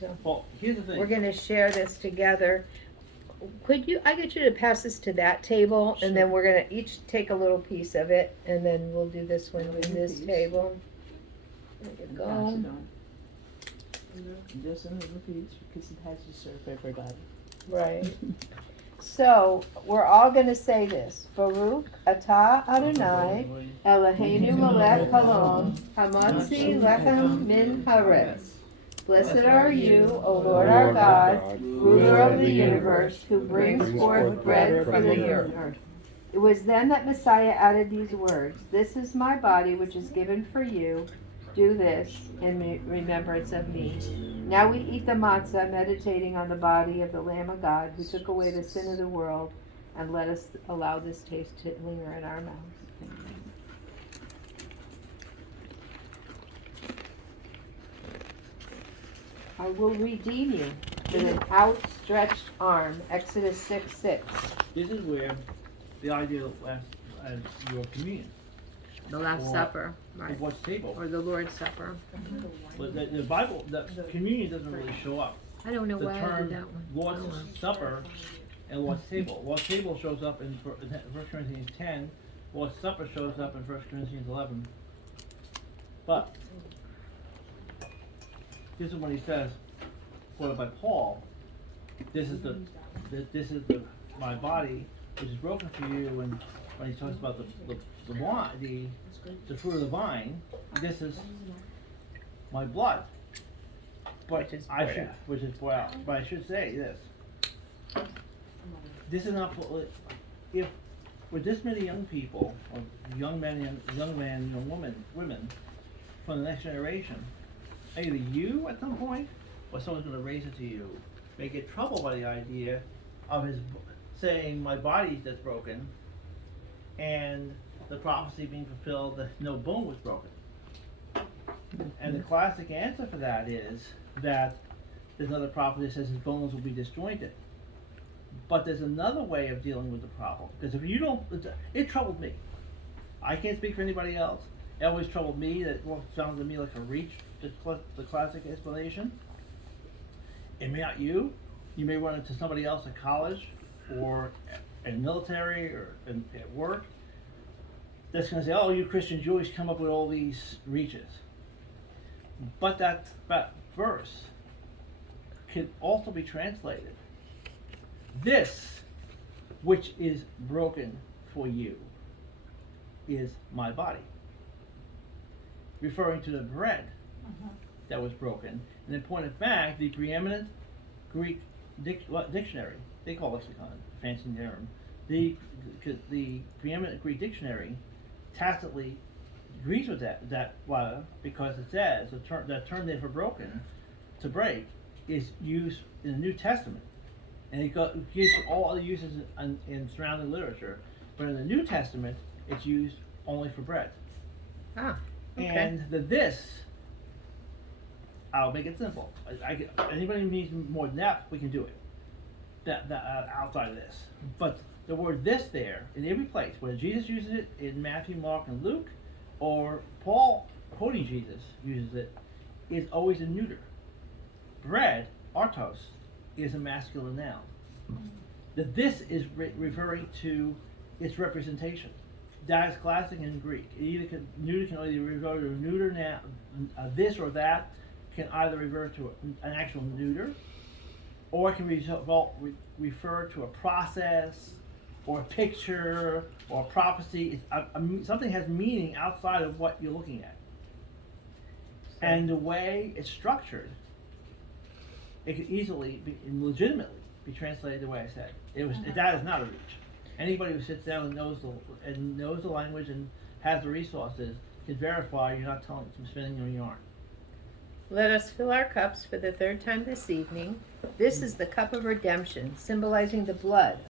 So Well, here's the thing. we're gonna share this together. I get you to pass this to that table, and then we're gonna each take a little piece of it, and then we'll do this one with this table. There you And go. pass it on. Just a little piece because it has to serve everybody. Right. So, we're all gonna say this. Baruch atah Adonai, Eloheinu melech haolam, hamotzi lechem min haaretz. Blessed are you, O Lord our God, ruler of the universe, who brings forth bread from the earth. It was then that Messiah added these words, "This is my body which is given for you. Do this in remembrance of me." Now we eat the matzah, meditating on the body of the Lamb of God, who took away the sin of the world, and let us allow this taste to linger in our mouths. I will redeem you with an outstretched arm. Exodus 6:6. This is where the idea of your communion. The Last Supper, right? What's table? Or the Lord's Supper. But the Bible, the communion doesn't really show up. I don't know The why I term did that one. Lord's Supper and Lord's Table. Lord's Table shows up in 1 Corinthians 10. Lord's Supper shows up in 1 Corinthians 11. But this is when he says, quoted by Paul, this is my body which is broken for you. And when he talks about the wine, the fruit of the vine, this is my blood. But which is poured out. But I should say this. This is not if with this many young people, or young men, young women from the next generation, either you at some point or someone's going to raise it to you, may get troubled by the idea of his saying my body's that's broken, and the prophecy being fulfilled that no bone was broken. And the classic answer for that is that there's another prophecy that says his bones will be disjointed. But there's another way of dealing with the problem. Because if you don't, it troubled me. I can't speak for anybody else. It always troubled me. That sounded to me like a reach, the classic explanation. It may not you. You may run into somebody else at college or in the military or at work that's going to say, oh, you Christians, you always come up with all these reaches. But that verse can also be translated. This, which is broken for you, is my body. Referring to the bread that was broken. And in point of fact, the preeminent Greek dictionary, they call lexicon, fancy term, the preeminent Greek dictionary tacitly agrees with that because it says that term there for broken, to break, is used in the New Testament. And it gives all other uses in surrounding literature, but in the New Testament, it's used only for bread. Ah, okay. And this, I'll make it simple. Anybody who needs more depth, we can do it. Outside of this, but the word "this" there in every place, whether Jesus uses it in Matthew, Mark, and Luke, or Paul quoting Jesus uses it, is always a neuter. Bread, artos, is a masculine noun. That this is referring to its representation. That is classic in Greek. Neuter can either refer to a neuter noun. This or that can either refer to an actual neuter, or it can refer to a process, or a picture, or a prophecy. Something has meaning outside of what you're looking at. And the way it's structured, it could easily and legitimately be translated the way I said. That is not a reach. Anybody who sits down and knows the language and has the resources can verify you're not spinning your yarn. Let us fill our cups for the third time this evening. This is the cup of redemption, symbolizing the blood